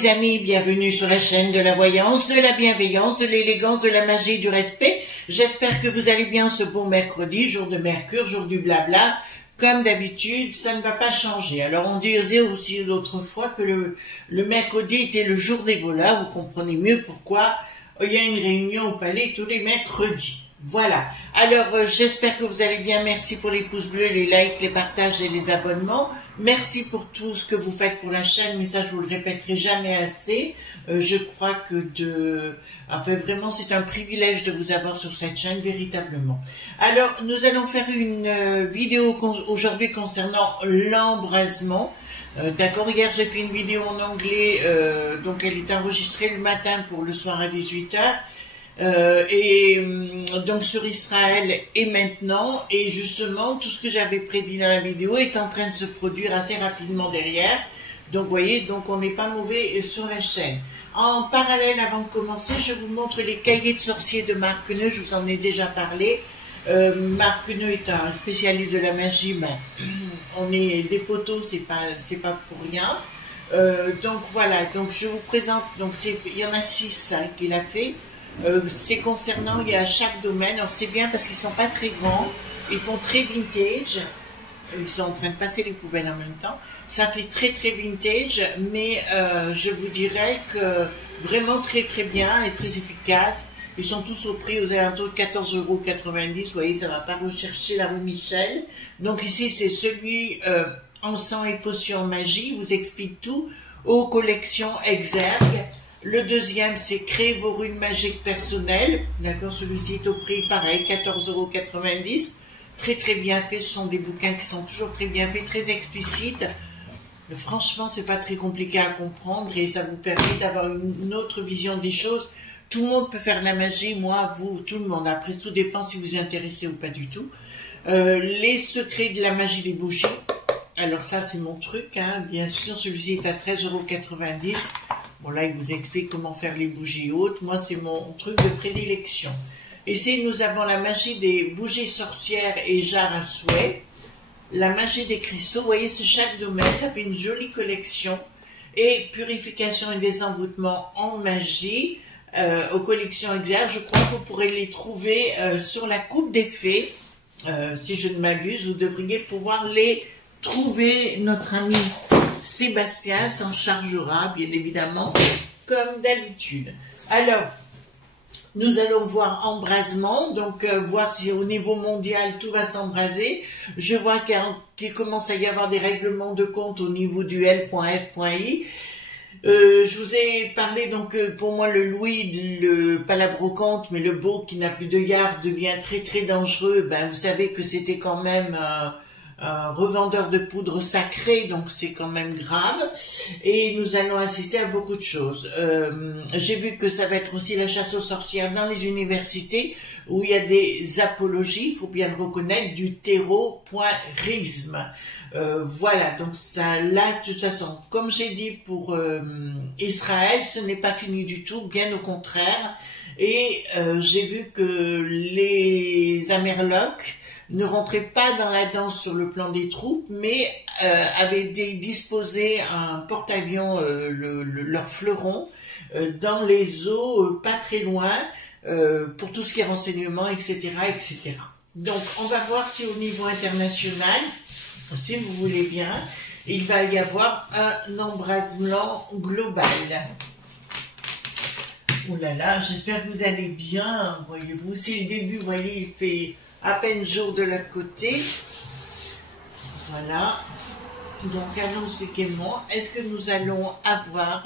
mes amis, bienvenue sur la chaîne de la voyance, de la bienveillance, de l'élégance, de la magie et du respect. J'espère que vous allez bien ce bon mercredi, jour de Mercure, jour du blabla. Comme d'habitude, ça ne va pas changer. Alors on disait aussi l'autre fois que le mercredi était le jour des voleurs. Vous comprenez mieux pourquoi il y a une réunion au palais tous les mercredis. Voilà. Alors j'espère que vous allez bien. Merci pour les pouces bleus, les likes, les partages et les abonnements. Merci pour tout ce que vous faites pour la chaîne, mais ça je vous le répéterai jamais assez. Je crois que enfin vraiment c'est un privilège de vous avoir sur cette chaîne, véritablement. Alors nous allons faire une vidéo aujourd'hui concernant l'embrasement. D'accord, hier j'ai fait une vidéo en anglais, donc elle est enregistrée le matin pour le soir à 18 h. Donc sur Israël et maintenant, et justement tout ce que j'avais prédit dans la vidéo est en train de se produire assez rapidement derrière. Donc vous voyez, donc on n'est pas mauvais sur la chaîne. En parallèle, avant de commencer, je vous montre les cahiers de sorciers de Marc Neu. Je vous en ai déjà parlé. Marc Neu est un spécialiste de la magie, mais on est des poteaux, c'est pas pour rien. Donc voilà, donc je vous présente, donc il y en a 6 hein, qu'il a fait. C'est concernant, il y a chaque domaine. Alors c'est bien parce qu'ils sont pas très grands, ils font très vintage, ils sont en train de passer les poubelles en même temps, ça fait très très vintage, mais je vous dirais que vraiment très très bien et très efficace. Ils sont tous au prix aux alentours de 14,90 €. Vous voyez, ça va pas rechercher la rue Michel. Donc ici c'est celui encens et potions magie, il vous explique tout, aux collections Exergue. Le deuxième, c'est créer vos runes magiques personnelles. D'accord, celui-ci est au prix pareil, 14,90 €. Très très bien fait. Ce sont des bouquins qui sont toujours très bien faits, très explicites. Franchement, c'est pas très compliqué à comprendre et ça vous permet d'avoir une autre vision des choses. Tout le monde peut faire de la magie, moi, vous, tout le monde. Après, tout dépend si vous y intéressez ou pas du tout. Les secrets de la magie des bougies. Alors ça, c'est mon truc, hein. Bien sûr, celui-ci est à 13,90 €. Bon là, il vous explique comment faire les bougies hautes. Moi, c'est mon truc de prédilection. Ici, nous avons la magie des bougies sorcières et jarres à souhait. La magie des cristaux. Vous voyez, c'est chaque domaine. Ça fait une jolie collection. Et purification et désenvoûtement en magie. Aux collections Exergue. Je crois que vous pourrez les trouver sur la coupe des fées. Si je ne m'abuse, vous devriez pouvoir les trouver. Notre ami Sébastien s'en chargera, bien évidemment, comme d'habitude. Alors, nous allons voir embrasement, donc voir si au niveau mondial tout va s'embraser. Je vois qu'il commence à y avoir des règlements de compte au niveau du L.F.I. Je vous ai parlé, donc pour moi le Louis, pas la brocante, mais le beau qui n'a plus de yard devient très très dangereux. Ben, vous savez que c'était quand même un revendeur de poudre sacrée, donc c'est quand même grave. Et nous allons assister à beaucoup de choses. J'ai vu que ça va être aussi la chasse aux sorcières dans les universités, où il y a des apologies, il faut bien le reconnaître, du terreau.risme. Voilà, donc ça, là, de toute façon, comme j'ai dit pour Israël, ce n'est pas fini du tout, bien au contraire. Et j'ai vu que les Amerlocs ne rentraient pas dans la danse sur le plan des troupes, mais avaient disposé un porte-avions, leur fleuron, dans les eaux pas très loin, pour tout ce qui est renseignement, etc., etc. Donc, on va voir si au niveau international, si vous voulez bien, il va y avoir un embrasement global. Oh là là, j'espère que vous allez bien, voyez-vous. C'est le début, vous voyez, il fait à peine jour de l'autre côté. Voilà. Donc allons-y gaiement. Est-ce que nous allons avoir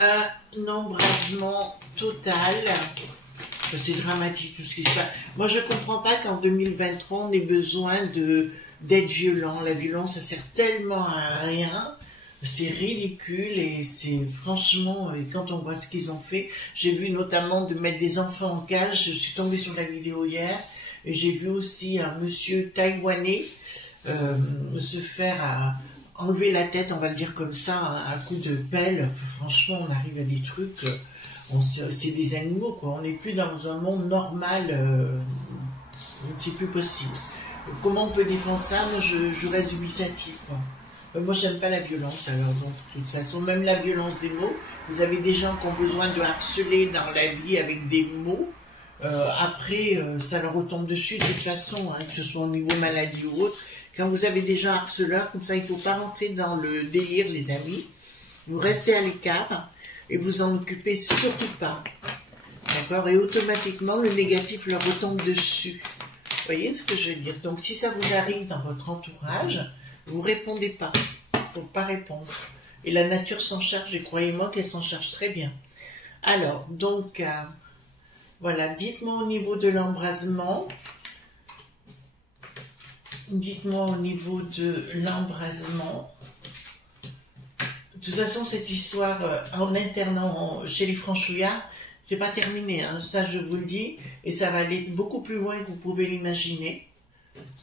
un embrasement total? C'est dramatique tout ce qui se passe. Moi je ne comprends pas qu'en 2023 on ait besoin d'être violent. La violence ça sert tellement à rien. C'est ridicule et c'est franchement, et quand on voit ce qu'ils ont fait, j'ai vu notamment de mettre des enfants en cage. Je suis tombée sur la vidéo hier. Et j'ai vu aussi un monsieur taïwanais se faire enlever la tête, on va le dire comme ça, un coup de pelle. Franchement, on arrive à des trucs, c'est des animaux, quoi. On n'est plus dans un monde normal, c'est plus possible. Comment on peut défendre ça? Moi, je reste dubitatif, quoi. Moi, j'aime pas la violence, alors donc, de toute façon, même la violence des mots, vous avez des gens qui ont besoin de harceler dans la vie avec des mots, après, ça leur retombe dessus de toute façon, hein, que ce soit au niveau maladie ou autre. Quand vous avez des gens harceleurs, comme ça, il ne faut pas rentrer dans le délire, les amis. Vous restez à l'écart et vous en occupez surtout pas. D'accord? Et automatiquement, le négatif leur retombe dessus. Vous voyez ce que je veux dire? Donc, si ça vous arrive dans votre entourage, vous répondez pas. Il ne faut pas répondre. Et la nature s'en charge, et croyez-moi qu'elle s'en charge très bien. Alors, donc, voilà, dites-moi au niveau de l'embrasement. Dites-moi au niveau de l'embrasement. De toute façon, cette histoire en internant chez les franchouillards, c'est pas terminé, hein, ça je vous le dis, et ça va aller beaucoup plus loin que vous pouvez l'imaginer.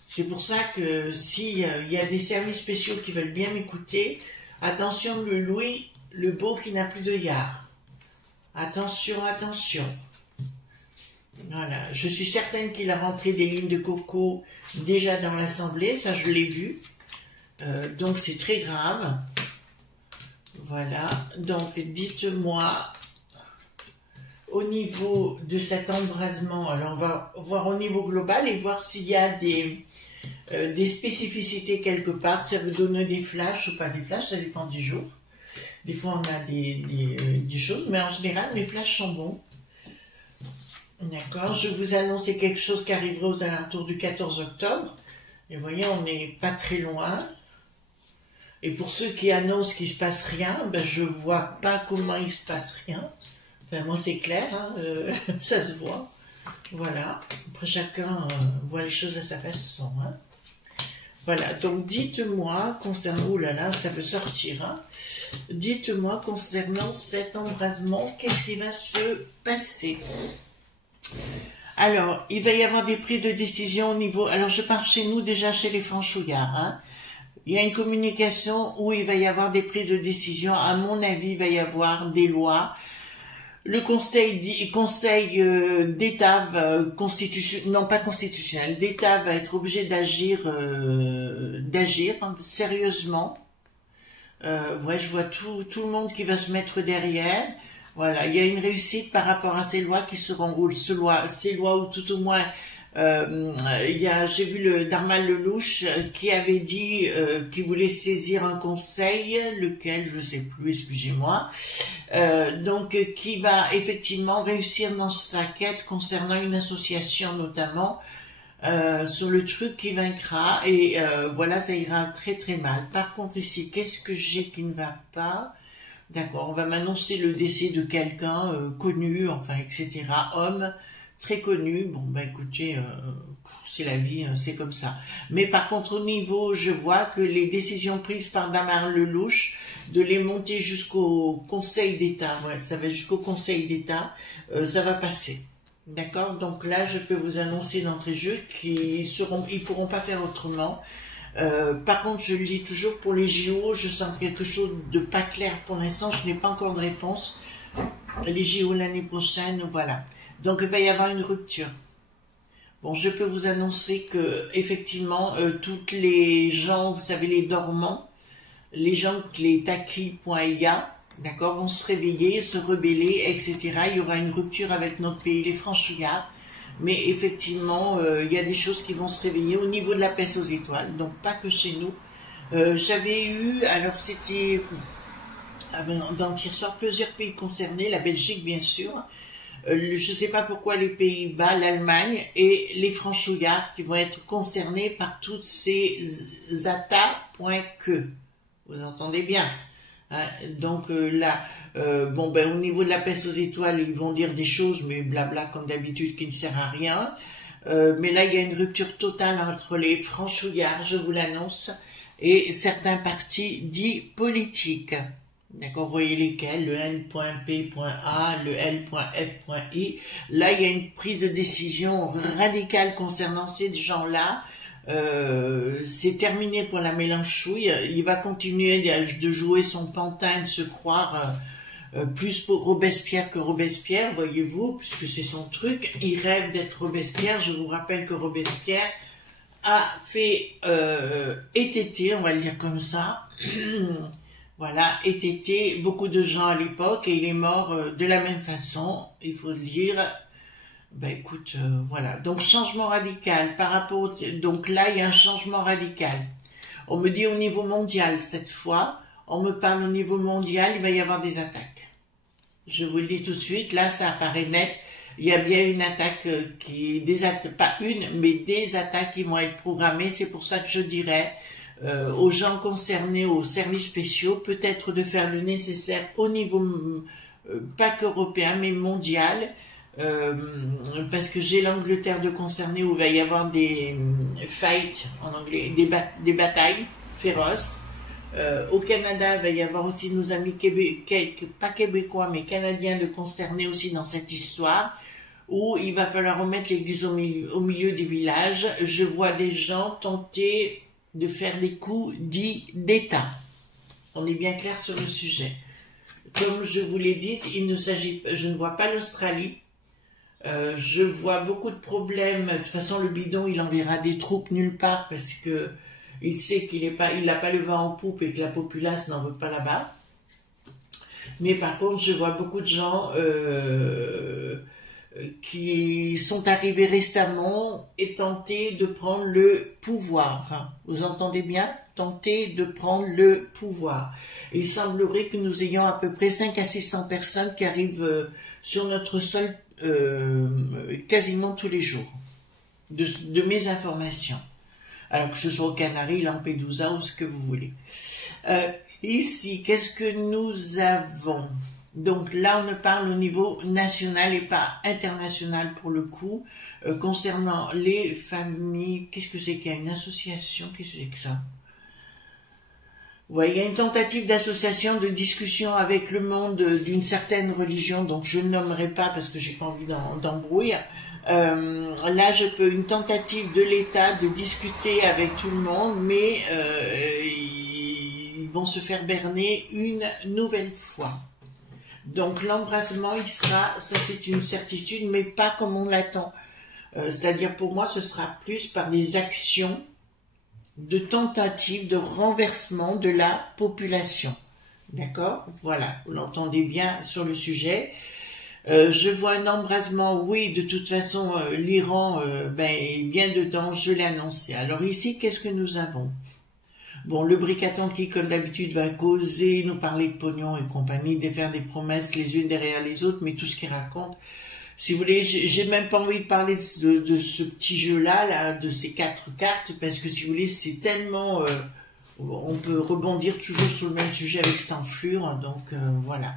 C'est pour ça que s'il y a des services spéciaux qui veulent bien m'écouter, attention le Louis, le beau qui n'a plus de yard. Attention, attention. Voilà, je suis certaine qu'il a rentré des lignes de coco déjà dans l'assemblée, ça je l'ai vu. Donc c'est très grave. Voilà, donc dites-moi au niveau de cet embrasement, alors on va voir au niveau global et voir s'il y a des spécificités quelque part, ça vous donne des flashs ou pas des flashs, ça dépend du jour. Des fois on a des choses, mais en général mes flashs sont bons. D'accord, je vous annonce quelque chose qui arrivera aux alentours du 14 octobre. Et vous voyez, on n'est pas très loin. Et pour ceux qui annoncent qu'il ne se passe rien, ben je ne vois pas comment il ne se passe rien. Enfin, moi, c'est clair, hein, ça se voit. Voilà. Après, chacun voit les choses à sa façon. Hein. Voilà. Donc, dites-moi concernant... Ouh là là, ça veut sortir. Hein. Dites-moi concernant cet embrasement, qu'est-ce qui va se passer? Alors, il va y avoir des prises de décision au niveau... Alors, je parle chez nous, déjà chez les franchouillards. Hein. Il y a une communication où il va y avoir des prises de décision. À mon avis, il va y avoir des lois. Le conseil d'État constitutionnel, non pas constitutionnel, d'État va être obligé d'agir hein, sérieusement. Ouais, je vois tout le monde qui va se mettre derrière. Voilà, il y a une réussite par rapport à ces lois qui seront ces lois ou tout au moins j'ai vu le Darmal Lelouch qui avait dit qu'il voulait saisir un conseil, lequel je sais plus, excusez-moi, donc qui va effectivement réussir dans sa quête concernant une association notamment sur le truc qui vaincra et voilà, ça ira très très mal. Par contre ici, qu'est-ce que j'ai qui ne va pas? D'accord, on va m'annoncer le décès de quelqu'un connu, enfin etc. Homme très connu. Bon ben écoutez, c'est la vie, c'est comme ça. Mais par contre au niveau, je vois que les décisions prises par Damar Lelouch de les monter jusqu'au Conseil d'État, ouais, ça va jusqu'au Conseil d'État, ça va passer. D'accord, donc là je peux vous annoncer d'entrée de jeu ils pourront pas faire autrement. Par contre, je le dis toujours pour les JO, je sens quelque chose de pas clair pour l'instant, je n'ai pas encore de réponse. Les JO l'année prochaine, voilà. Donc il va y avoir une rupture. Bon, je peux vous annoncer que effectivement, toutes les gens, vous savez, les dormants, les gens, les taki.ia, d'accord, vont se réveiller, se rebeller, etc. Il y aura une rupture avec notre pays, les franchouillards. Mais effectivement, il y a des choses qui vont se réveiller au niveau de la peste aux étoiles, donc pas que chez nous. J'avais eu, alors c'était dans le tir-sort, plusieurs pays concernés, la Belgique bien sûr, je ne sais pas pourquoi les Pays-Bas, l'Allemagne et les franchouillards qui vont être concernés par toutes ces zata.que. Vous entendez bien, hein? Donc là... bon ben au niveau de la peste aux étoiles, ils vont dire des choses, mais blabla comme d'habitude qui ne sert à rien. Mais là il y a une rupture totale entre les franchouillards, je vous l'annonce, et certains partis dits politiques. D'accord, vous voyez lesquels, le N.P.A, le L.F.I. Là il y a une prise de décision radicale concernant ces gens-là. C'est terminé pour la Mélenchouille. Il va continuer de jouer son pantin, de se croire plus pour Robespierre que Robespierre, voyez-vous, puisque c'est son truc. Il rêve d'être Robespierre. Je vous rappelle que Robespierre a fait est été, on va le dire comme ça. Voilà, est été beaucoup de gens à l'époque et il est mort de la même façon, il faut le dire. Ben écoute, voilà. Donc changement radical par rapport donc là il y a un changement radical. On me dit au niveau mondial cette fois, on me parle au niveau mondial, il va y avoir des attaques. Je vous le dis tout de suite, là ça apparaît net. Il y a bien une attaque pas une, mais des attaques qui vont être programmées. C'est pour ça que je dirais aux gens concernés, aux services spéciaux, peut-être de faire le nécessaire au niveau, pas qu'européen, mais mondial, parce que j'ai l'Angleterre de concerner où il va y avoir des fights, en anglais, des batailles féroces. Au Canada, il va y avoir aussi nos amis pas québécois, mais canadiens de concernés aussi dans cette histoire, où il va falloir remettre l'église au milieu des villages. Je vois des gens tenter de faire des coups dits d'État. On est bien clair sur le sujet. Comme je vous l'ai dit, je ne vois pas l'Australie. Je vois beaucoup de problèmes. De toute façon, le bidon, il enverra des troupes nulle part parce que il sait qu'il n'a pas le vent en poupe et que la populace n'en veut pas là-bas. Mais par contre, je vois beaucoup de gens qui sont arrivés récemment et tenter de prendre le pouvoir. Vous entendez bien? Tenter de prendre le pouvoir. Il semblerait que nous ayons à peu près 500 à 600 personnes qui arrivent sur notre sol quasiment tous les jours, de mes informations. Alors que ce soit aux Canaries, Lampedusa ou ce que vous voulez. Ici, qu'est-ce que nous avons? Donc là, on me parle au niveau national et pas international pour le coup, concernant les familles. Qu'est-ce que c'est qu'il y a une association? Qu'est-ce que c'est que ça? Ouais, il y a une tentative d'association, de discussion avec le monde d'une certaine religion, donc je ne nommerai pas parce que j'ai pas envie d'embrouiller. Là, une tentative de l'État de discuter avec tout le monde, mais ils vont se faire berner une nouvelle fois. Donc l'embrasement, il sera, ça c'est une certitude, mais pas comme on l'attend. C'est-à-dire pour moi, ce sera plus par des actions de tentative de renversement de la population. D'accord? Voilà, vous l'entendez bien sur le sujet. Je vois un embrasement, oui, de toute façon, l'Iran est bien dedans, je l'ai annoncé. Alors ici, qu'est-ce que nous avons? Bon, le bricaton qui, comme d'habitude, va causer, nous parler de pognon et compagnie, de faire des promesses les unes derrière les autres, mais tout ce qu'il raconte, si vous voulez, j'ai même pas envie de parler de ce petit jeu-là, de ces 4 cartes, parce que si vous voulez, c'est tellement... on peut rebondir toujours sur le même sujet avec cette enflure, donc voilà.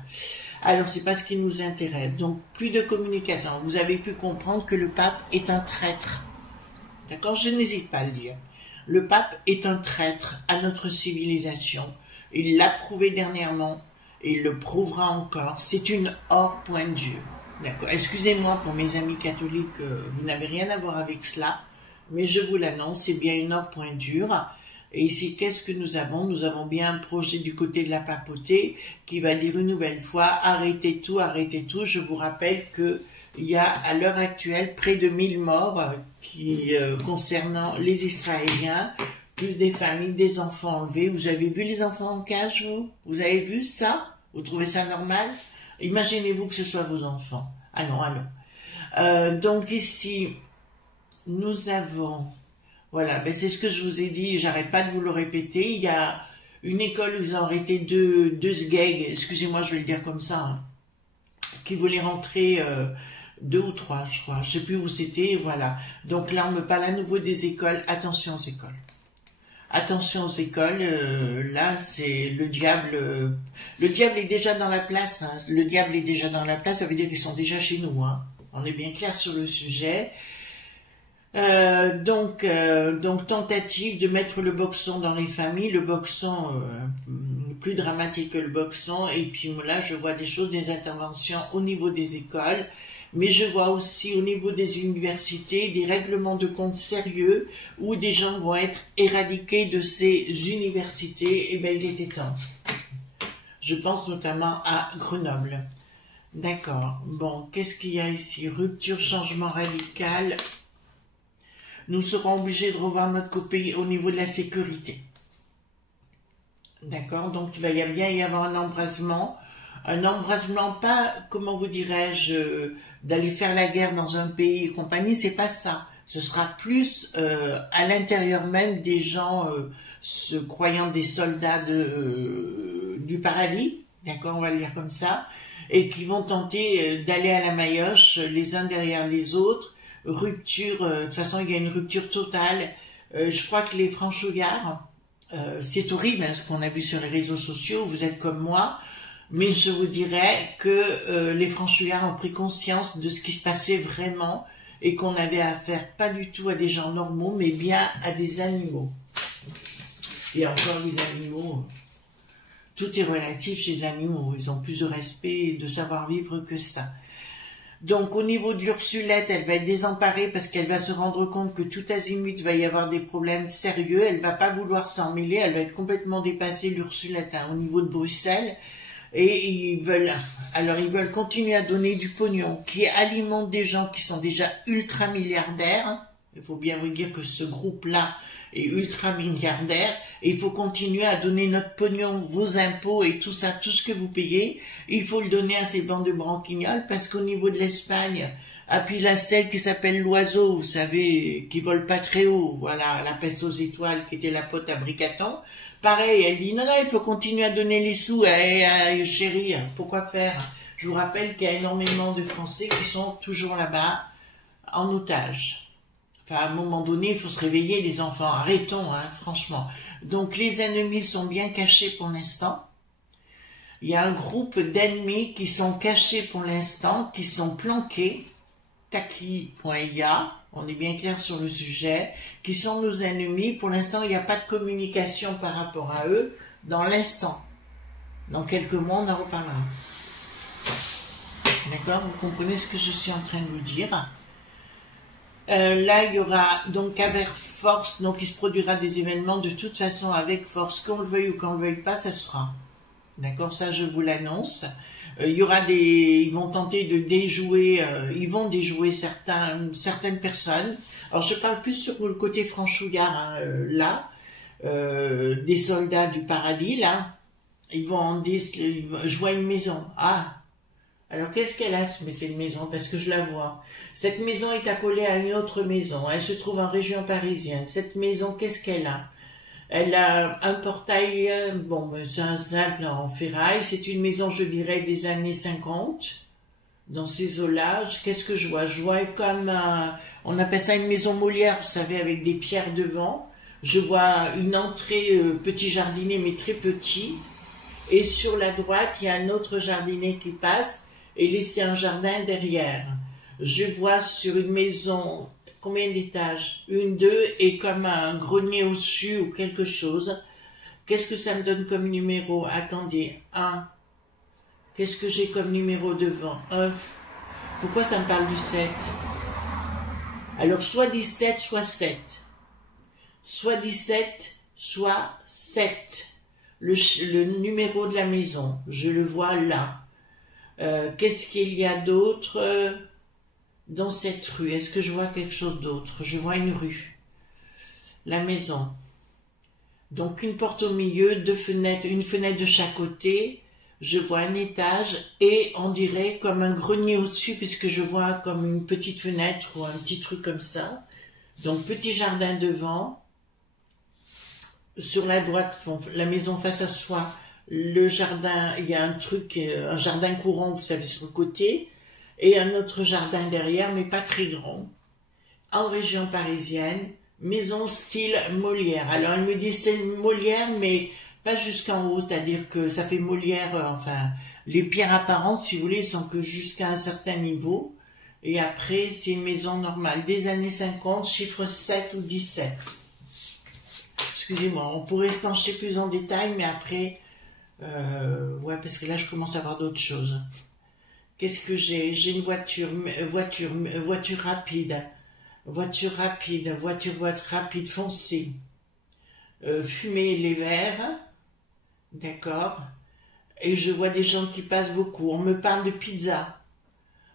Alors, c'est pas ce qui nous intéresse. Donc, plus de communication. Vous avez pu comprendre que le pape est un traître. D'accord? Je n'hésite pas à le dire. Le pape est un traître à notre civilisation. Il l'a prouvé dernièrement et il le prouvera encore. C'est une hors point dur. D'accord? Excusez-moi pour mes amis catholiques, vous n'avez rien à voir avec cela, mais je vous l'annonce, c'est bien une hors point dur. Et ici, qu'est-ce que nous avons? Nous avons bien un projet du côté de la papauté qui va dire une nouvelle fois, arrêtez tout, arrêtez tout. Je vous rappelle que il y a à l'heure actuelle près de 1000 morts concernant les Israéliens, plus des familles, des enfants enlevés. Vous avez vu les enfants en cage, vous? Vous avez vu ça? Vous trouvez ça normal? Imaginez-vous que ce soit vos enfants. Ah non, ah non. Donc ici, nous avons... Voilà, ben c'est ce que je vous ai dit, j'arrête pas de vous le répéter. Il y a une école où ils ont arrêté deux sgegs, excusez-moi, je vais le dire comme ça, hein, qui voulaient rentrer 2 ou 3, je crois. Je sais plus où c'était, voilà. Donc là, on me parle à nouveau des écoles. Attention aux écoles. Attention aux écoles, là, c'est le diable. Le diable est déjà dans la place. Hein. Le diable est déjà dans la place, ça veut dire qu'ils sont déjà chez nous. Hein. On est bien clair sur le sujet. Donc tentative de mettre le boxon dans les familles, le boxon plus dramatique que le boxon, et puis là je vois des choses, des interventions au niveau des écoles, mais je vois aussi au niveau des universités des règlements de compte sérieux où des gens vont être éradiqués de ces universités, et bien il était temps. Je pense notamment à Grenoble. D'accord, bon, qu'est-ce qu'il y a ici? Rupture, changement radical. nous serons obligés de revoir notre pays au niveau de la sécurité. D'accord? Donc il va bien y avoir un embrasement pas, comment vous dirais-je, d'aller faire la guerre dans un pays et compagnie, c'est pas ça. Ce sera plus à l'intérieur même des gens se croyant des soldats du paradis, d'accord, on va le dire comme ça, et qui vont tenter d'aller à la maillotche les uns derrière les autres, rupture, de toute façon il y a une rupture totale. Je crois que les franchouillards, c'est horrible hein, ce qu'on a vu sur les réseaux sociaux, vous êtes comme moi, mais je vous dirais que les franchouillards ont pris conscience de ce qui se passait vraiment et qu'on avait affaire pas du tout à des gens normaux, mais bien à des animaux. Et encore les animaux, tout est relatif chez les animaux, ils ont plus de respect et de savoir-vivre que ça. Donc au niveau de l'Ursulette, elle va être désemparée parce qu'elle va se rendre compte que tout azimut va y avoir des problèmes sérieux, elle va pas vouloir s'en mêler, elle va être complètement dépassée l'Ursulette hein, au niveau de Bruxelles. Et ils veulent continuer à donner du pognon qui alimente des gens qui sont déjà ultra milliardaires. Il faut bien vous dire que ce groupe-là est ultra milliardaire et il faut continuer à donner notre pognon, vos impôts et tout ça, tout ce que vous payez, il faut le donner à ces bandes de branquignoles parce qu'au niveau de l'Espagne, puis là celle qui s'appelle l'oiseau, vous savez, qui vole pas très haut, voilà, la peste aux étoiles qui était la pote à Bricaton. Pareil, elle dit, non, il faut continuer à donner les sous à chérie, pourquoi faire? Je vous rappelle qu'il y a énormément de Français qui sont toujours là-bas, en otage. Enfin, à un moment donné, il faut se réveiller, les enfants, arrêtons, hein, franchement. Donc, les ennemis sont bien cachés pour l'instant. Il y a un groupe d'ennemis qui sont cachés pour l'instant, qui sont planqués, Taki.ia, on est bien clair sur le sujet, qui sont nos ennemis. Pour l'instant, il n'y a pas de communication par rapport à eux, dans l'instant. Dans quelques mois, on en reparlera. D'accord? Vous comprenez ce que je suis en train de vous dire? Là, il y aura donc avec force, donc il se produira des événements de toute façon avec force, qu'on le veuille ou qu'on le veuille pas, ça sera. D'accord? Ça, je vous l'annonce. Il y aura ils vont tenter de déjouer, ils vont déjouer certaines personnes. Alors je parle plus sur le côté franchouillard, hein, là, des soldats du paradis, là. Je vois une maison. Ah, alors qu'est-ce qu'elle a, cette maison? Parce que je la vois. Cette maison est accolée à une autre maison. Elle se trouve en région parisienne. Cette maison, qu'est-ce qu'elle a? Elle a un portail, bon, c'est un simple en ferraille. C'est une maison, je dirais, des années 50. Dans ces eaux-là, qu'est-ce que je vois? Je vois comme, on appelle ça une maison Molière, vous savez, avec des pierres devant. Je vois une entrée, petit jardinet, mais très petit. Et sur la droite, il y a un autre jardinet qui passe et laisser un jardin derrière. Je vois sur une maison... Combien d'étages? Une, deux, et comme un grenier au-dessus ou quelque chose. Qu'est-ce que ça me donne comme numéro? Attendez, 1. Qu'est-ce que j'ai comme numéro devant? 1. Pourquoi ça me parle du 7? Alors, soit 17, soit 7. Soit 17, soit 7. Le numéro de la maison, je le vois là. Qu'est-ce qu'il y a d'autre dans cette rue? Est-ce que je vois quelque chose d'autre? Je vois une rue. La maison. Donc une porte au milieu, deux fenêtres, une fenêtre de chaque côté. Je vois un étage et on dirait comme un grenier au-dessus puisque je vois comme une petite fenêtre ou un petit truc comme ça. Donc petit jardin devant. Sur la droite, la maison face à soi, le jardin, il y a un truc, un jardin courant, vous savez, sur le côté. Et un autre jardin derrière, mais pas très grand, en région parisienne, maison style Molière. Alors elle me dit c'est Molière, mais pas jusqu'en haut, c'est-à-dire que ça fait Molière, enfin, les pierres apparentes, si vous voulez, sont que jusqu'à un certain niveau, et après, c'est une maison normale, des années 50, chiffre 7 ou 17. Excusez-moi, on pourrait se pencher plus en détail, mais après, ouais, parce que là, je commence à voir d'autres choses. Qu'est-ce que j'ai? J'ai une voiture rapide. Voiture rapide foncée. Fumer les verres. D'accord. Et je vois des gens qui passent beaucoup. On me parle de pizza.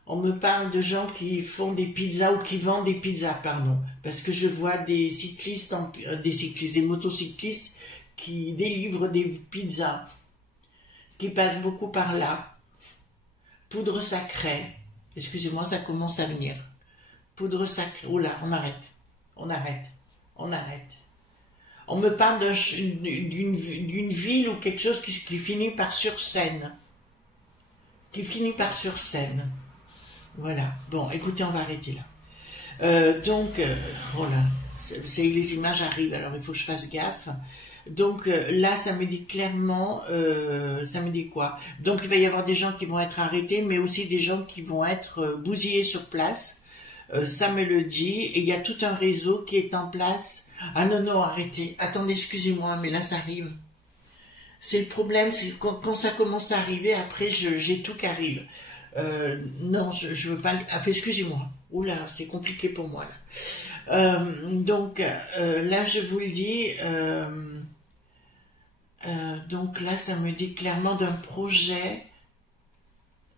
On me parle de gens qui font des pizzas ou qui vendent des pizzas, pardon. Parce que je vois des cyclistes, des motocyclistes qui délivrent des pizzas, qui passent beaucoup par là. Poudre sacrée. Excusez-moi, ça commence à venir. Poudre sacrée. Oh là, on arrête. On arrête. On arrête. On me parle d'une ville ou quelque chose qui finit par sur Seine. Qui finit par sur Seine. Voilà. Bon, écoutez, on va arrêter là. Voilà. Les images arrivent, alors il faut que je fasse gaffe. Donc là, ça me dit clairement, ça me dit quoi? Donc il va y avoir des gens qui vont être arrêtés, mais aussi des gens qui vont être bousillés sur place. Ça me le dit. Et il y a tout un réseau qui est en place. Ah non, non, arrêtez. Attendez, excusez-moi, mais là, ça arrive. C'est le problème, c'est quand ça commence à arriver, après, j'ai tout qui arrive. Non, je veux pas... Ah, excusez-moi. Oula, c'est compliqué pour moi, là. Là, je vous le dis... donc là, ça me dit clairement d'un projet.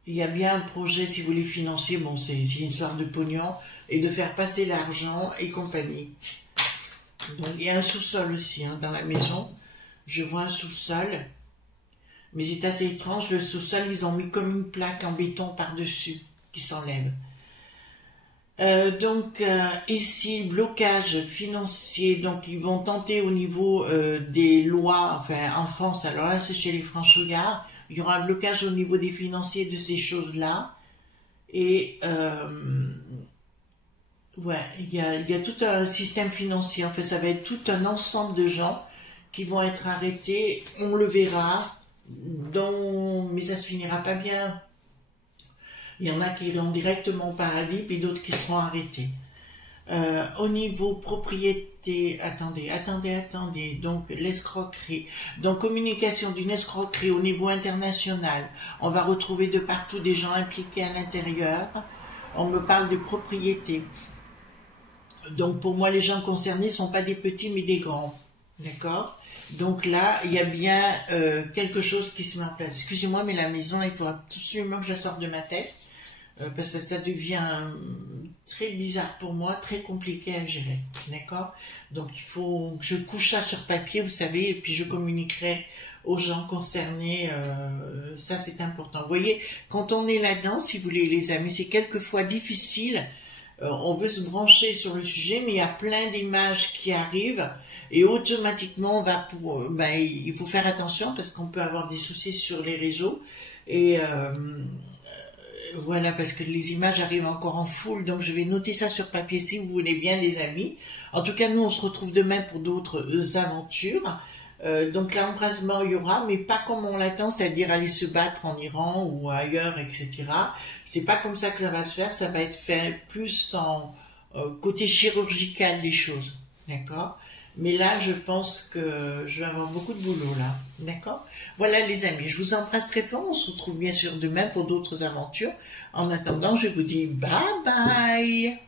Il y a bien un projet, si vous voulez, financier. Bon, c'est une histoire de pognon et de faire passer l'argent et compagnie. Donc, il y a un sous-sol aussi, hein, dans la maison. Je vois un sous-sol. Mais c'est assez étrange. Le sous-sol, ils ont mis comme une plaque en béton par-dessus qui s'enlève. Ici, blocage financier. Donc, ils vont tenter au niveau des lois, enfin, en France. Alors là, c'est chez les franchards. Il y aura un blocage au niveau des financiers de ces choses-là. Et, ouais, il y a tout un système financier. En fait, ça va être tout un ensemble de gens qui vont être arrêtés. On le verra. Mais ça se finira pas bien. Il y en a qui iront directement au paradis, puis d'autres qui seront arrêtés. Au niveau propriété, attendez. Donc, l'escroquerie. Donc, communication d'une escroquerie au niveau international. On va retrouver de partout des gens impliqués à l'intérieur. On me parle de propriété. Donc, pour moi, les gens concernés ne sont pas des petits, mais des grands. D'accord? Donc là, il y a bien quelque chose qui se met en place. Excusez-moi, mais la maison, là, il faut absolument que je la sorte de ma tête. Parce que ça devient très bizarre pour moi, très compliqué à gérer. D'accord? Donc il faut que je couche ça sur papier, vous savez, et puis je communiquerai aux gens concernés. Ça, c'est important. Vous voyez, quand on est là-dedans, si vous voulez, les amis, c'est quelquefois difficile. On veut se brancher sur le sujet, mais il y a plein d'images qui arrivent. Et automatiquement, il faut faire attention parce qu'on peut avoir des soucis sur les réseaux. Et voilà, parce que les images arrivent encore en foule. Donc, je vais noter ça sur papier si vous voulez bien, les amis. En tout cas, nous, on se retrouve demain pour d'autres aventures. Donc, l'embrasement, il y aura, mais pas comme on l'attend, c'est-à-dire aller se battre en Iran ou ailleurs, etc. C'est pas comme ça que ça va se faire. Ça va être fait plus en côté chirurgical des choses. D'accord? Mais là, je pense que je vais avoir beaucoup de boulot, là. D'accord? Voilà, les amis, je vous embrasse très fort. On se retrouve bien sûr demain pour d'autres aventures. En attendant, je vous dis bye bye!